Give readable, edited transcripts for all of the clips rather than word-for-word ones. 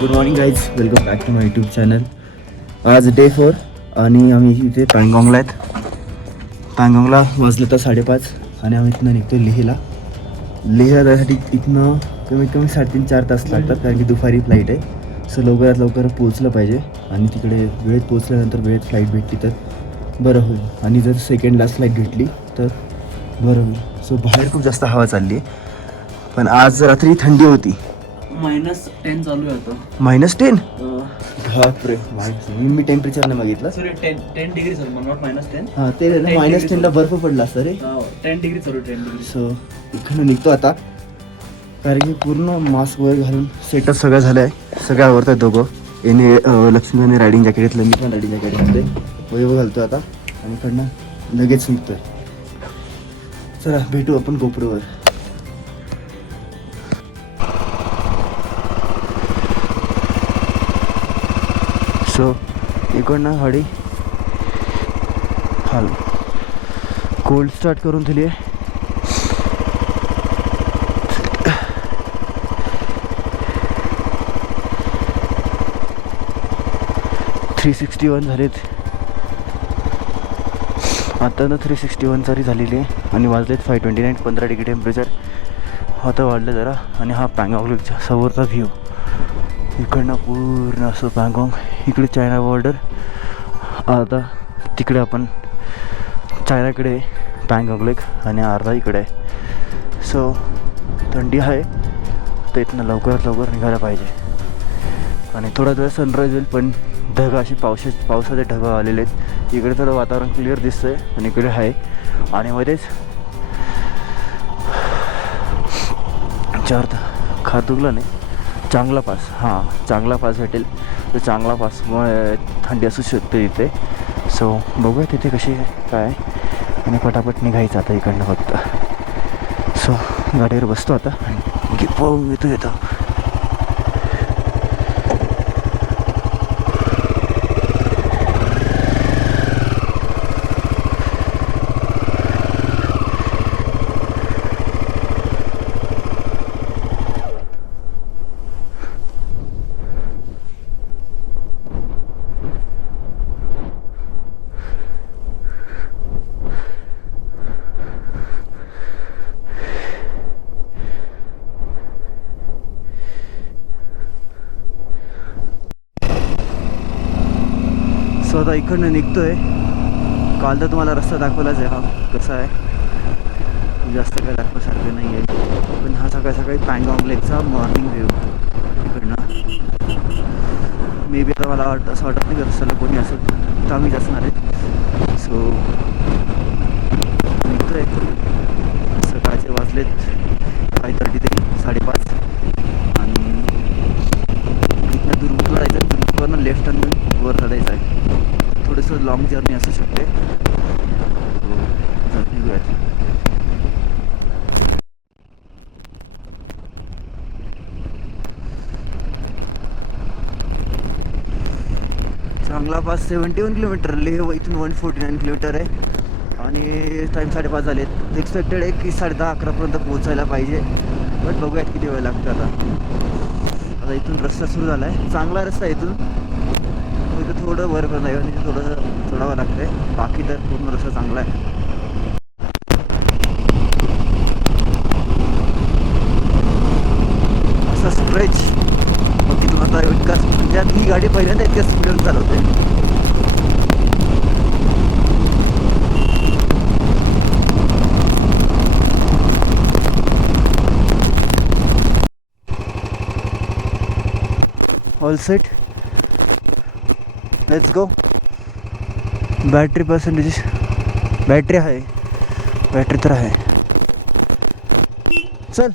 Good morning guys, welcome back to my YouTube channel. आज day 4 आणि आम्ही इथे पँगॉंगला आहेत. पँगॉंगला वाजलं तर 5:30 आणि आम्ही इथनं निघतो लेहला. लेह जायसाठी इथनं कमीत कमी 3.5-4 तास लागतात, कारण की दुपारी फ्लाईट आहे. सो लवकरात लवकर पोहोचलं पाहिजे आणि तिकडे वेळेत पोहोचल्यानंतर वेळेत फ्लाईट भेटली तर बरं होईल. आणि जर सेकंड लास्ट फ्लाईट भेटली तर बरं होईल. सो बाहेर खूप जास्त हवा चालली आहे, पण आज रात्री थंडी होती. -10 चालू आहे आता. -10? बापरे, मी टेम्परेचर नाही बघितलं. Sorry 10 degree sir, not -10. हां, ते -10 ला बर्फ पडला असतं रे. 10 डिग्री चालू, 10 डिग्री. सो इकडून निघतो आता, कारण की पूर्ण मास्क वगैरे घालून सेटअप सगळं झालं आहे. सगळं आवडतात दोघं. याने लक्ष्मीने रायडिंग जॅकेट घेतलं, मी पण रायडिंग जॅकेट घालते. वैभव घालतो आता आणि इकडनं लगेच निघतोय. चला भेटू आपण गोपुरवर. सो इकडनं गाडी हाल कोल्ड स्टार्ट करून दिली आहे. $361 झालेत आता ना. 361 तरी झालेली आहे आणि वाजलेत 5:29. 15 डिग्री टेम्परेचर आता वाढलं जरा. आणि हा पँगॉंगच्या समोरचा व्ह्यू. इकडनं पूर्ण असं पँगॉंग, इकडे चायना बॉर्डर. आता तिकडे आपण चायनाकडे पँगॉंग लेक आणि अर्धा इकडे आहे. सो थंडी आहे तर इथनं लवकरात लवकर निघायला पाहिजे. आणि थोडा वेळ सनराईज होईल, पण ढग अशी पावसाचे ढग आलेले आहेत. इकडे थोडं वातावरण क्लिअर दिसतंय आणि इकडे आहे. आणि मध्येच खातुगला नाही, चांगला पास. हां, चांगला पास भेटेल तर चांगला पासमुळे थंडी असू शकते इथे. सो बघूया तिथे कशी काय. आणि पटापट निघायचं आता इकडनं फक्त. सो गाडीवर बसतो आता आणि पाहून येतो. सो आता इकडनं निघतोय. काल तर तुम्हाला रस्ता दाखवलाच आहे. हा कसा आहे, जास्त काय दाखवण्यासारखं नाही आहे, पण हा सकाळी पँगॉंग लेकचा मॉर्निंग व्ह्यू इकडनं. मे बी आता मला असं वाटत नाही की रस्त्याला कोणी असं तर आम्हीच असणार आहे. सो निघतोय. सकाळचे वाजलेत 5:33, 5:30. आणि इथनं दुर्गुतला जायचं, दुर्गुतवरनं लेफ्ट टर्न वर चढायचं आहे. थोडंसं लॉंग जर्नी असू शकते. निघूयात. चांगला पास 71 किलोमीटर. लेह इथून 149 किलोमीटर आहे आणि टाईम 5:30 झालेत. एक्सपेक्टेड आहे की 10:30-11पर्यंत पोहोचायला पाहिजे, बट बघूयात किती वेळ लागतो. आता इथून रस्ता सुरू झाला आहे, चांगला रस्ता आहे. इथून थोडं वर पण आहे आणि थोडंसं चढावं लागतं आहे. बाकी तर पूर्ण रस्ता चांगला आहे. असा स्ट्रेच मग तिथून आता इतका म्हणजे ही गाडी पहिल्यांदा इतक्या स्पीडवर चालवते. All set, let's go. Battery percentage, battery आहे, बॅटरी तर आहे. चल.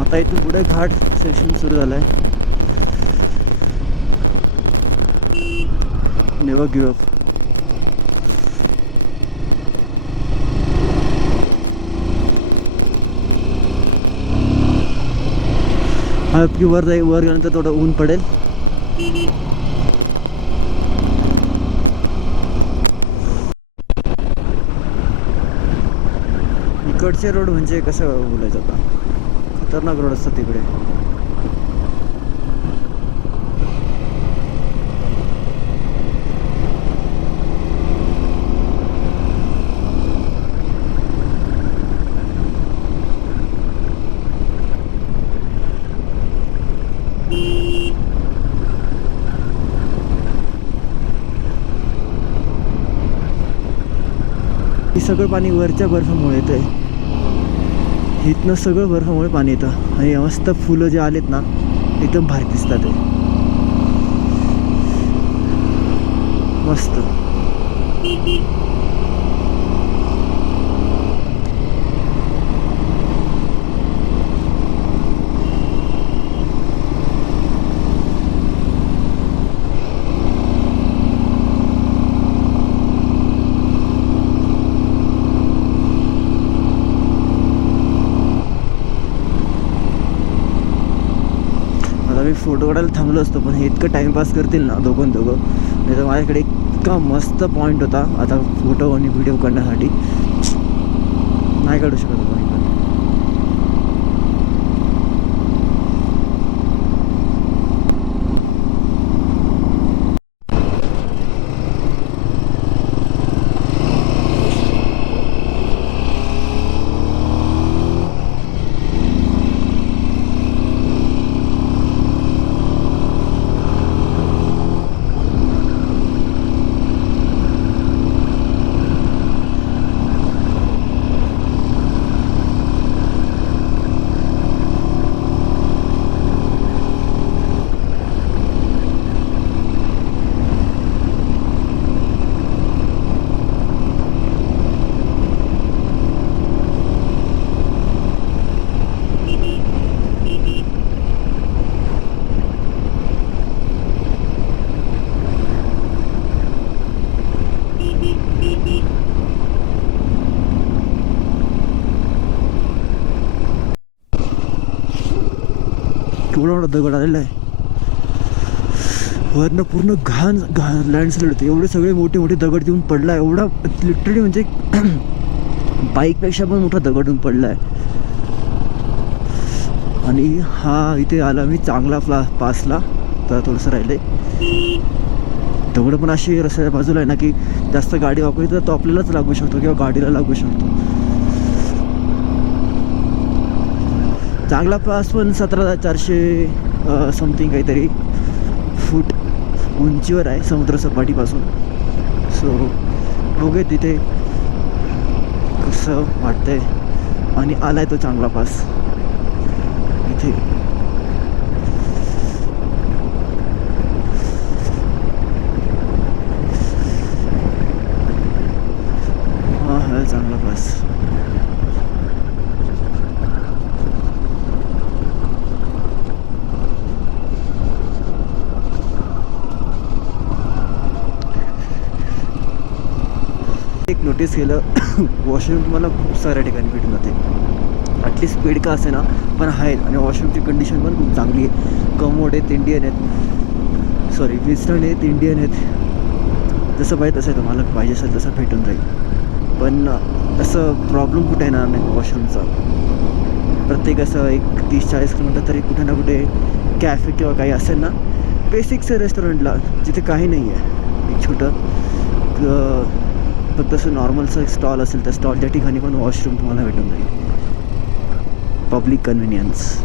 आता इथून पुढे घाट सेक्शन सुरू झालं आहे. Never give up. हा की वर गेल्यानंतर थोडं ऊन पडेल. इकडचे रोड म्हणजे कसं बोलायचं आता, खतरनाक रोड असतात तिकडे. हे सगळं पाणी वरच्या बर्फामुळे येतं आहे. इथनं सगळं बर्फामुळे पाणी येतं आणि मस्त फुलं जे आलेत ना एकदम भारी दिसतात ते. मस्त. आता मी फोटो काढायला थांबलो असतो पण हे इतकं टाइमपास करतील ना दोघं नाही तर माझ्याकडे इतका मस्त पॉईंट होता आता फोटो आणि व्हिडिओ करण्यासाठी. नाही काढू शकत होतो मी पण. केवढा मोठा दगड आलेला आहे. वरनं पूर्ण घाण लँडस्लाईड होते. एवढे सगळे मोठे मोठे दगड येऊन पडला. एवढा लिटरली म्हणजे बाईकपेक्षा पण मोठा दगड येऊन पडला आहे. आणि हा इथे आला मी चांगला पासला तर थोडंसं राहिले. दगड पण अशी रस्त्याच्या बाजूला आहे ना की जास्त गाडी वापरली तर तो आपल्यालाच लागू शकतो किंवा गाडीला लागू शकतो. चांगला पास पण 17,400 समथिंग काहीतरी फूट उंचीवर आहे समुद्रसपाटीपासून. सो बघूया तिथे कसं वाटतंय. आणि आलाय तो चांगला पास इथे. हा चांगला पास. एक नोटीस केलं वॉशरूम तुम्हाला खूप साऱ्या ठिकाणी भेटून जाते. ॲटलीस्ट स्पीड का असे ना पण आहे. आणि वॉशरूमची कंडिशन पण खूप चांगली आहे. कमोड आहेत, इंडियन आहेत, सॉरी वेस्टर्न आहेत, इंडियन आहेत. जसं पाहिजे तसं तुम्हाला पाहिजे असेल तसं भेटून जाईल. पण असं प्रॉब्लेम कुठे येणार नाही वॉशरूमचा. प्रत्येक असं एक 30-40 किलोमीटर तरी कुठे ना कुठे कॅफे किंवा काही असेल ना बेसिक्स रेस्टॉरंटला जिथे काही नाही आहे. एक छोटं फक्त असं नॉर्मलचं स्टॉल असेल त्या स्टॉलच्या ठिकाणी पण वॉशरूम तुम्हाला भेटून जाईल. Public convenience.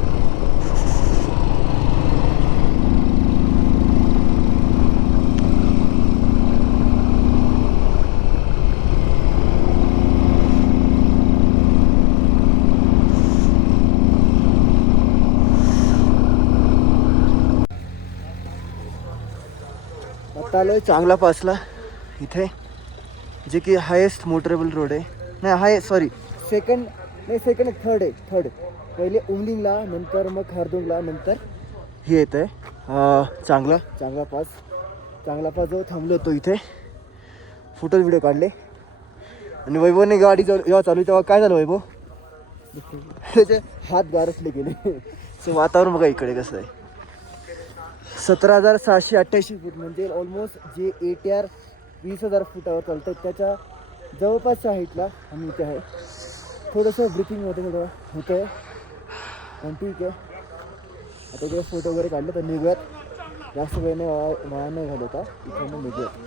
आता आलोय चांगला पासला इथे जे की हायेस्ट मोटरेबल रोड आहे. नाही हाय सॉरी सेकंड थर्ड आहे. पहिले उमलिंगला नंतर मग खारदुंगला नंतर हे येतं आहे. चांगला पास जो थांबलो होतो इथे फोटो व्हिडिओ काढले. आणि वैभवने गाडी जेव्हा चालू तेव्हा काय झालं वैभव त्याचे हात गारसले गेले. सो वातावरण बघा इकडे कसं आहे. 17,688 फूट म्हणजे ऑलमोस्ट जे ATR 20,000 फुटावर चालतं त्याच्या जवळपासच्या हाईटला आम्ही इथे आहे. थोडंसं ब्रिथिंग थोडं होतं आहे पण ठीक आहे. आता इकडे फोटो वगैरे काढले तर निघूयात. जास्त वेळ नाही वाया नाही घालवता इकडनं निघूयात.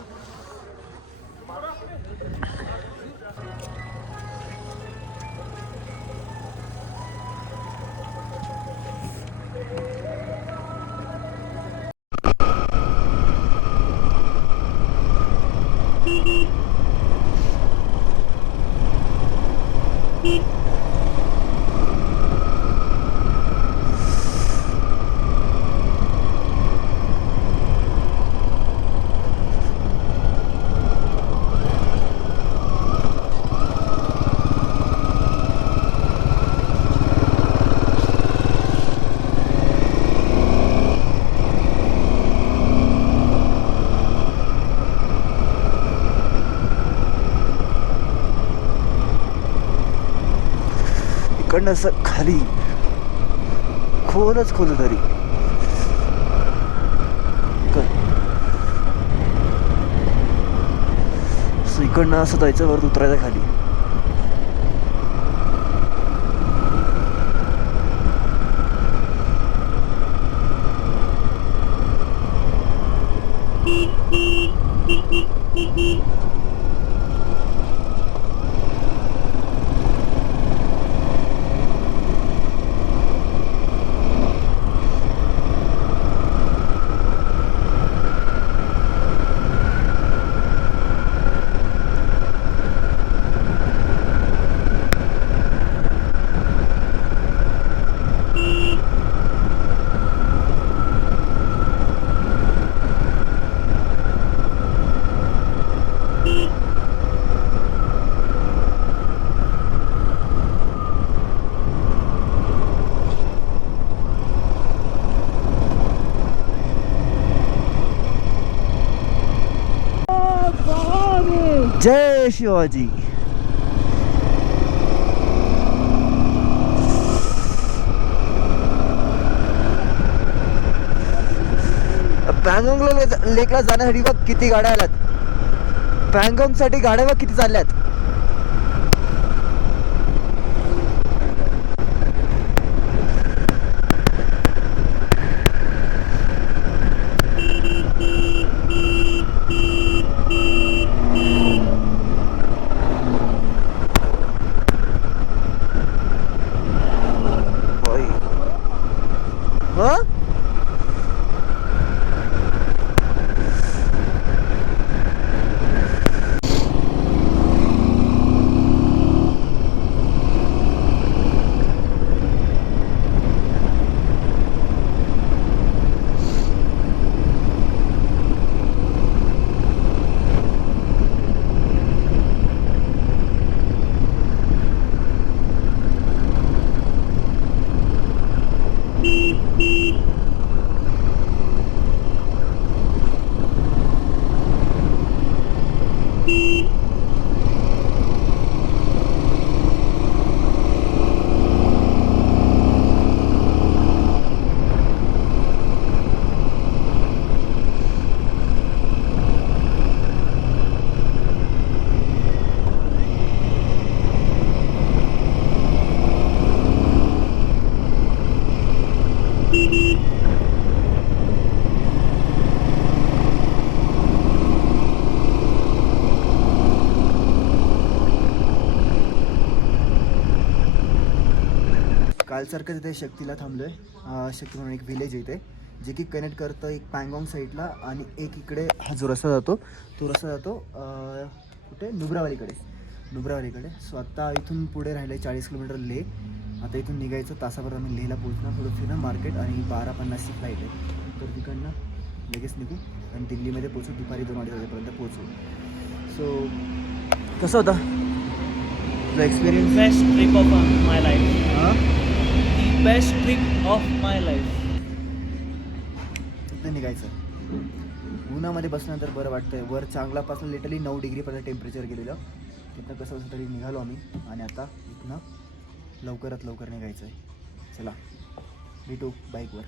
इकडनं असं खाली खोलच खोल तरी इकडनं असं जायचं वर उतरायचं खाली. जय शिवाजी. पॅंगॉंग लेकला जाण्यासाठी बघ किती गाड्या आल्यात. पॅंगॉंग साठी गाड्या बघ किती चालल्यात. कालसारखं तिथे शक्तीला थांबलो आहे. शक्ती म्हणून एक विलेज येते जे की कनेक्ट करतं एक पँगॉंग साईडला आणि एक इकडे हा जो रस्ता जातो तो रस्ता जातो कुठे नुब्रावालीकडे. सो आत्ता इथून पुढे राहिले 40 किलोमीटर लेह. आता इथून निघायचं तासाभर आम्ही लेहला पोहोचणार. थोडं फिरणं मार्केट आणि 12:50ची फ्लाईट आहे तर तिकडनं लगेच निघू आणि दिल्लीमध्ये पोहोचू. दुपारी 2 वाजेपर्यंत पोहोचू. सो कसं होता तुझा experience? Best trip of my life. The best trip of my life. इथं निघायचं. उन्हामध्ये बसल्यानंतर बरं वाटतंय. वर चांगलापासून लिटरली 9 डिग्रीपर्यंत टेम्परेचर गेलेलं. तिथनं कसं असं तरी निघालो आम्ही आणि आता इथनं लवकरात लवकर निघायचं आहे. चला भेटू बाईकवर.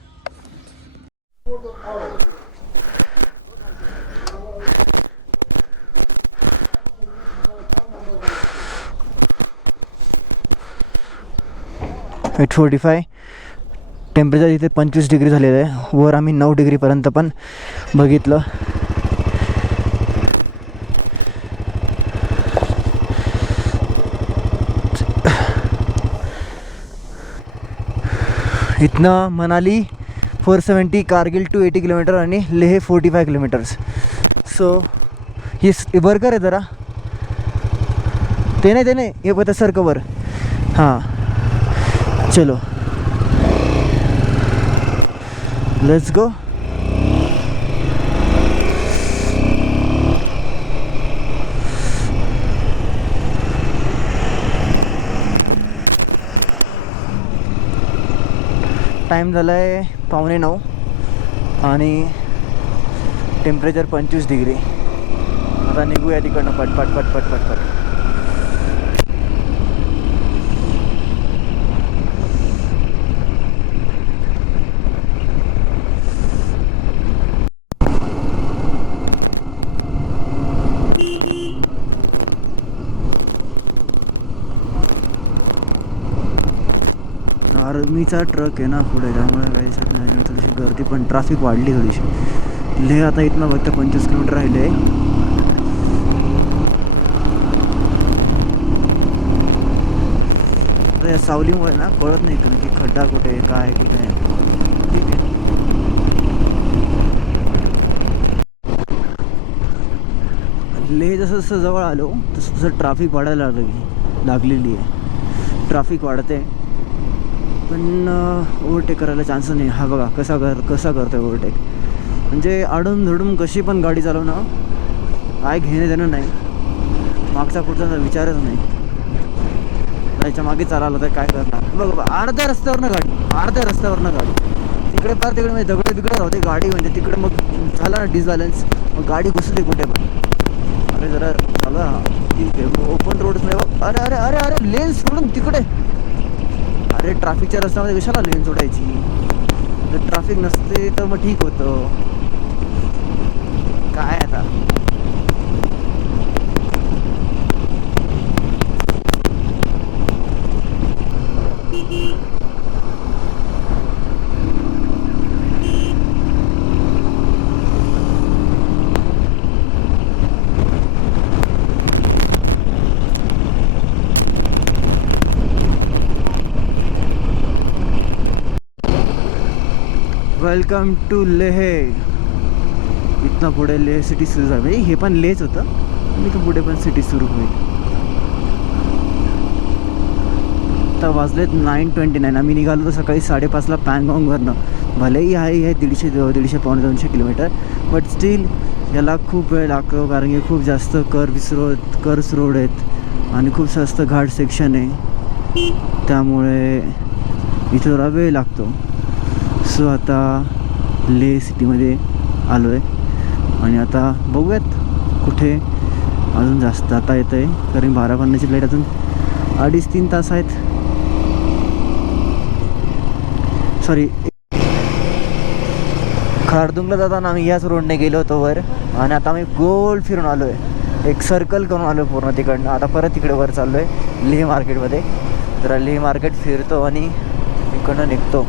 एट 45 टेम्परेचर इथे 25 डिग्री झालेलं आहे. वर आम्ही 9 डिग्रीपर्यंत पण बघितलं. इथनं मनाली 470, कारगिल 280 किलोमीटर आणि लेह 45 किलोमीटर्स. सो हे बर्गर आहे जरा, ते नाही हे बघा सर कवर. हां चलो लेट्स गो. टाईम झाला आहे 8:45 आणि टेम्परेचर 25 डिग्री. आता निघूया तिकडनं पट. आर्मीचा ट्रक आहे ना पुढे, त्यामुळे काही दिसत नाही. आणि थोडीशी गर्दी पण, ट्रॅफिक वाढली थोडीशी. लेह आता इथनं फक्त 25 किलोमीटर राहिले. आता या सावलीमुळे ना कळत नाही की खड्डा कुठे आहे, काय कुठे आहे. ठीक आहे. लेह जसं जसं जवळ आलो तसं तसं ट्रॅफिक वाढायला लागलेली आहे. ट्रॅफिक वाढते पण ओव्हरटेक करायला चान्स नाही. हा बघा कसा करतो आहे ओव्हरटेक. म्हणजे आडून धडून कशी पण गाडी चालवणं, काय घेणं देणं नाही. मागचा पुढचा विचारच नाही. त्याच्या मागे चालायला तर काय करणार. बघ अर्ध्या रस्त्यावरनं गाडी तिकडे पार तिकडे म्हणजे दगड बिगडत होते गाडी. म्हणजे तिकडे मग झाला ना डिसबॅलन्स, मग गाडी घुसते कुठे पण. अरे जरा चला ठीक आहे, ओपन रोडच नाही बघ. अरे अरे अरे अरे लेन सोडून तिकडे. अरे ट्रॅफिकच्या रस्त्यामध्ये कशाला लेन सोडायची. जर ट्रॅफिक नसते तर मग ठीक होतं. काय आता वेलकम टू लेह. इथनं पुढे लेह सिटी सुरू झाली. म्हणजे हे पण लेहच होतं आणि इथं पुढे पण सिटी सुरू होईल. आता वाजलेत 9:29. आम्ही निघालो तर सकाळी 5:30ला पँगॉंगवरनं. भलेही आहे 150 पावणे 200 किलोमीटर, बट स्टील याला खूप वेळ लागतो. कारण की खूप जास्त कर्व्स रोड आहेत आणि खूप जास्त घाट सेक्शन आहे. त्यामुळे इथं जरा वेळ लागतो. सो आता लेह सिटीमध्ये आलो आहे आणि आता बघूयात कुठे अजून जास्त आता येतं आहे. कारण 12:50ची फ्लाईट, अजून 2.5-3 तास आहेत. सॉरी, खारदुंगला जाताना आम्ही याच रोडने गेलो होतो वर आणि आता आम्ही गोल फिरून आलो आहे. एक सर्कल करून आलो पूर्ण तिकडनं. आता परत तिकडे वर चाललो आहे लेह मार्केटमध्ये. जरा लेह मार्केट फिरतो आणि इकडनं निघतो.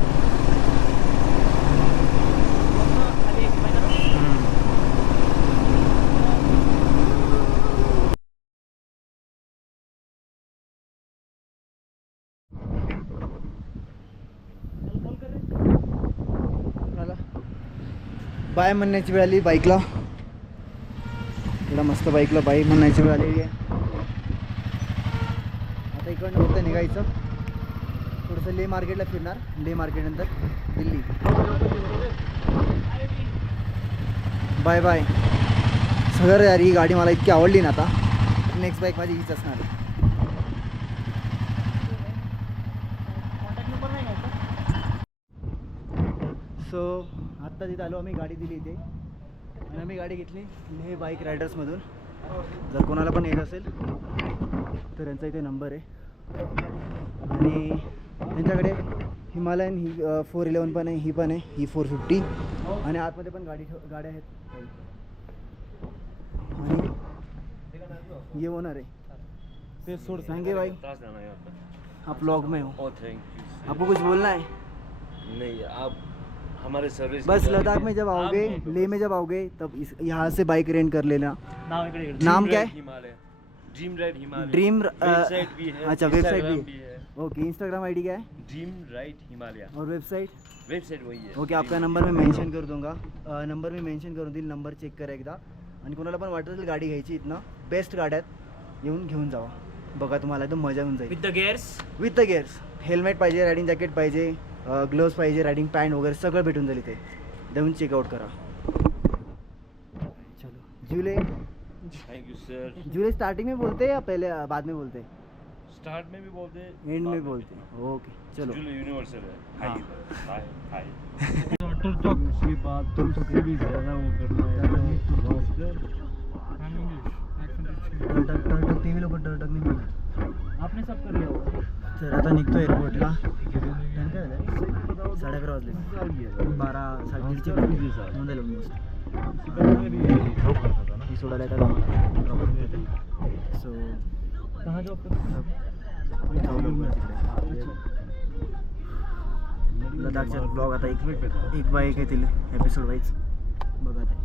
बाय म्हणण्याची वेळ आली बाईकला. तुला मस्त बाईकला बाय म्हणण्याची वेळ आलेली आहे. आता इकडनं फक्त निघायचं, थोडंसं लेह मार्केटला फिरणार. लेह मार्केटनंतर दिल्ली. Bye bye. सगळं यार, ही गाडी मला इतकी आवडली ना. आता नेक्स्ट बाईक माझी हीच असणार. सो आत्ता तिथं आलो आम्ही. गाडी दिली इथे आणि आम्ही गाडी घेतली लेह बाईक रायडर्समधून. जर कोणाला पण येत असेल तर यांचा इथे नंबर आहे आणि त्यांच्याकडे हिमालयन ही 411 पण आहे, ही पण आहे, ही 450 आणि आतमध्ये पण गाड्या आहेत काही. आणि ये होणार आहे ते सोड सांगे भाई आप ब्लॉग में हो, आपको कुछ बोलना है? नहीं, आप हमारे सर्विस बस लद्दाख में जब आओगे, लेह में जब आओगे तब यहाँ से बाइक रेंट कर लेना. नाव इकडे नाम क्या है? Himalaya, dream ride Himalaya, dream website भी है. अच्छा वेबसाइट Instagram भी है. ओके, इंस्टाग्राम आईडी क्या है ड्रीम राइड हिमालय, और वेबसाइट? वेबसाइट वही है. ओके, आपका नंबर मी मेन्शन कर दूंगा. नंबर मी मेन्शन करून देईल, नंबर चेक करा एकदा. आणि कोणाला पण वाटत असेल गाडी घ्यायची इथनं, बेस्ट गाड्या आहेत, येऊन घेऊन जावा. बघा तुम्हाला एकदम मजा येऊन जाईल. With the gears. With the gears, helmet पाहिजे, रायडिंग जॅकेट पाहिजे, ग्लोव्स पाहिजे, रायडिंग पॅन्ट वगैरे सगळं भेटून जाईल इथे. देऊन चेकआउट करा. चलो July. Thank you sir. July starting में बोलते हैं या पहले बाद में बोलते हैं? स्टार्ट में भी बोलते हैं, एंड बाद में बोलते हैं. ओके चलो. यूनिवर्सल है. हाँ. हाय हाय. उसके बाद तो सबसे भी ज़्यादा वो करना है टर्टक ते लोक टर्टक नाही बोलत. आपने सब कर लिया होगा. तर आता निघतो एअरपोर्टला. 11:30 वाजले. 12 साडेदीडचे होऊन जाईल ऑलमोस्ट. ही सोडायला येतात आम्हाला. सो कहाँ जॉब कर? लडाखचे ब्लॉग आता एक बाय एक येतील एपिसोड वाईज. बघा ते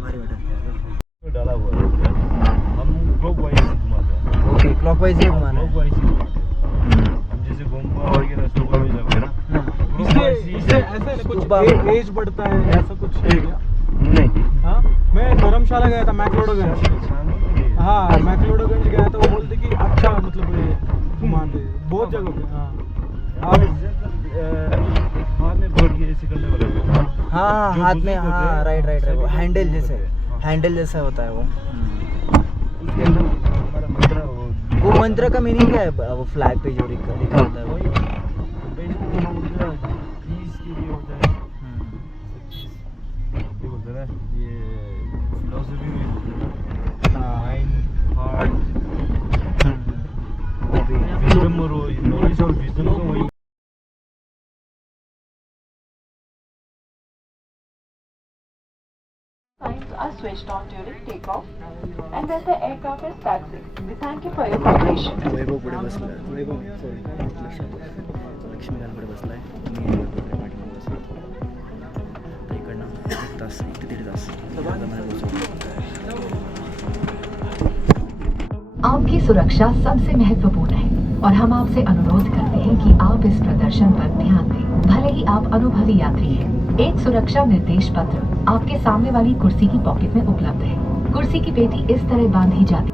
भारी वाटेल. डाला हुआ है. हम क्लॉकवाइज घुमाते हैं. ओके, क्लॉकवाईज ही घुमाना है. क्लॉकवाइज ही. हम जैसे गोम्बा वगैरह सुबह में जाते हैं ना, इससे ऐसा कुछ एज बढ़ता है, ऐसा कुछ है क्या? नहीं. हाँ, मैं धर्मशाला गया था, मैक्लोडोगंज. हाँ, मैक्लोडोगंज गया था. वो बोलते कि अच्छा मतलब ये घुमाते बहुत जगह पे. हाँ आप हाथ में पकड़ के ऐसे करने वाला है. हाँ हाँ, जो हाथ में. बुजुर्ग होते हाँ हैं, राइट राइट राइट, वो हैंडल जैसे, हाँ. हैंडल जैसा होता है वो. उसके अंदर हमारा मंत्र वो मंत्र का मीनिंग क्या है? वो फ्लैग पे जो लिखा होता है वो. वही बेसिकली वो होता है पीस के लिए होता है. ये बोलते हैं ना, ये फिलोसफी में बोलते हैं माइंड, हार्ट, विजडम और नॉलेज और विजडम का वही. Signs are switched on during takeoff and then the aircraft is taxiing. We thank you for your cooperation. वैभव पुढे बसलाय. वैभव सॉरी, लक्ष्मीकांत पुढे बसलाय. मी एअरपोर्टला पाठीमागे बसलो. तर इकडनं 1 तास 1 ते 1.5 तास आता मला पोहोचवलं. आपकी सुरक्षा सबसे महत्वपूर्ण है और हम आपसे अनुरोध करते हैं कि आप इस प्रदर्शन पर ध्यान दें। भले ही आप अनुभवी यात्री हैं, एक सुरक्षा निर्देश पत्र आपके सामने वाली कुर्सी की पॉकेट में उपलब्ध है। कुर्सी की पेटी इस तरह बांधी जाती